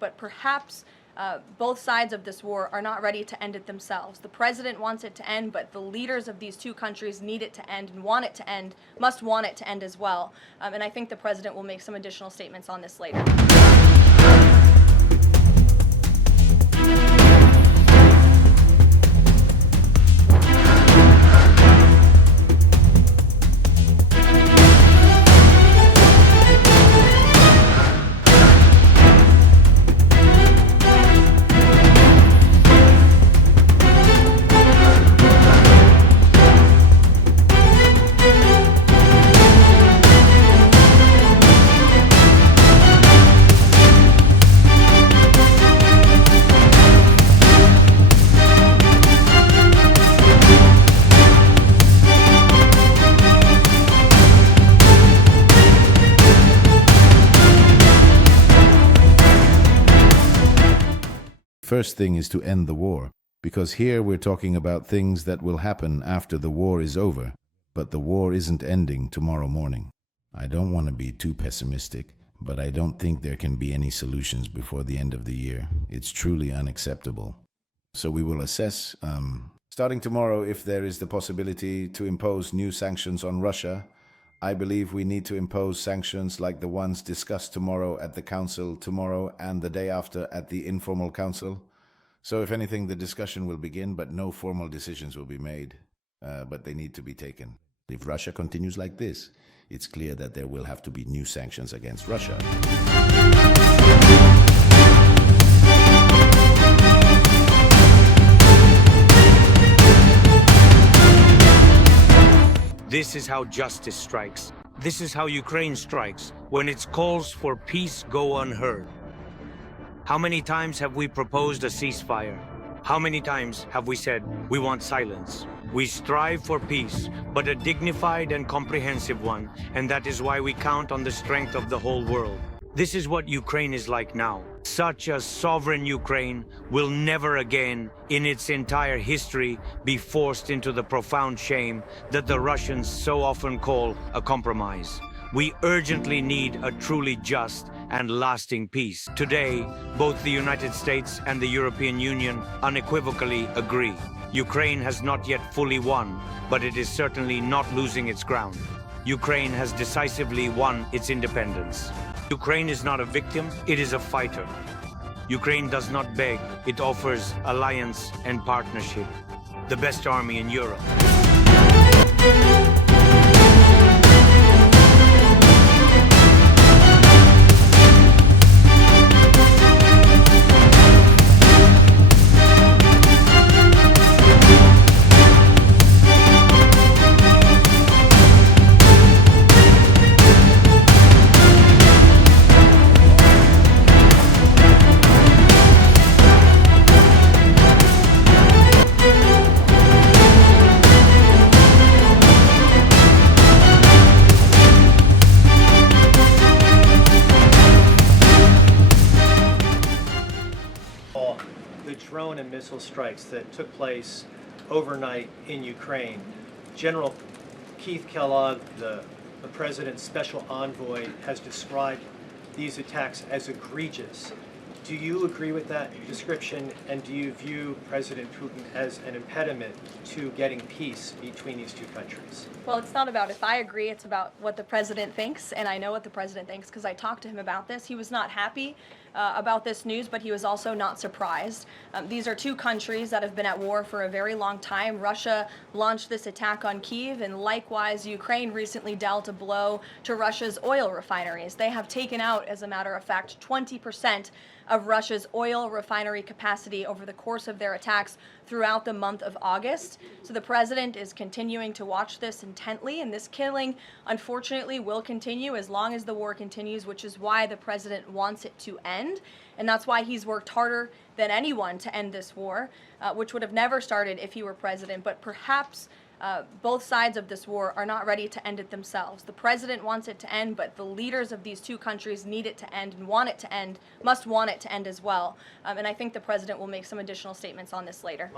but perhaps both sides of this war are not ready to end it themselves. The president wants it to end, but the leaders of these two countries need it to end and want it to end, must want it to end as well. And I think the president will make some additional statements on this later. First thing is to end the war, because here we're talking about things that will happen after the war is over, but the war isn't ending tomorrow morning. I don't want to be too pessimistic, but I don't think there can be any solutions before the end of the year. It's truly unacceptable. So we will assess, starting tomorrow, if there is the possibility to impose new sanctions on Russia. I believe we need to impose sanctions like the ones discussed tomorrow at the Council, tomorrow and the day after at the informal Council. So if anything, the discussion will begin, but no formal decisions will be made, but they need to be taken. If Russia continues like this, it's clear that there will have to be new sanctions against Russia. This is how justice strikes. This is how Ukraine strikes, when its calls for peace go unheard. How many times have we proposed a ceasefire? How many times have we said we want silence? We strive for peace, but a dignified and comprehensive one, and that is why we count on the strength of the whole world. This is what Ukraine is like now. Such a sovereign Ukraine will never again, in its entire history, be forced into the profound shame that the Russians so often call a compromise. We urgently need a truly just and lasting peace. Today, both the United States and the European Union unequivocally agree. Ukraine has not yet fully won, but it is certainly not losing its ground. Ukraine has decisively won its independence. Ukraine is not a victim, it is a fighter. Ukraine does not beg, it offers alliance and partnership. The best army in Europe. The drone and missile strikes that took place overnight in Ukraine. General Keith Kellogg, the president's special envoy, has described these attacks as egregious. Do you agree with that description, and do you view President Putin as an impediment to getting peace between these two countries? Well, it's not about if I agree, it's about what the president thinks, and I know what the president thinks because I talked to him about this. He was not happy about this news, but he was also not surprised. These are two countries that have been at war for a very long time. Russia launched this attack on Kyiv, and likewise, Ukraine recently dealt a blow to Russia's oil refineries. They have taken out, as a matter of fact, 20% of Russia's oil refinery capacity over the course of their attacks throughout the month of August. So the president is continuing to watch this intently, and this killing, unfortunately, will continue as long as the war continues, which is why the president wants it to end. And that's why he's worked harder than anyone to end this war, which would have never started if he were president, but perhaps both sides of this war are not ready to end it themselves. The president wants it to end, but the leaders of these two countries need it to end and want it to end, must want it to end as well. And I think the president will make some additional statements on this later.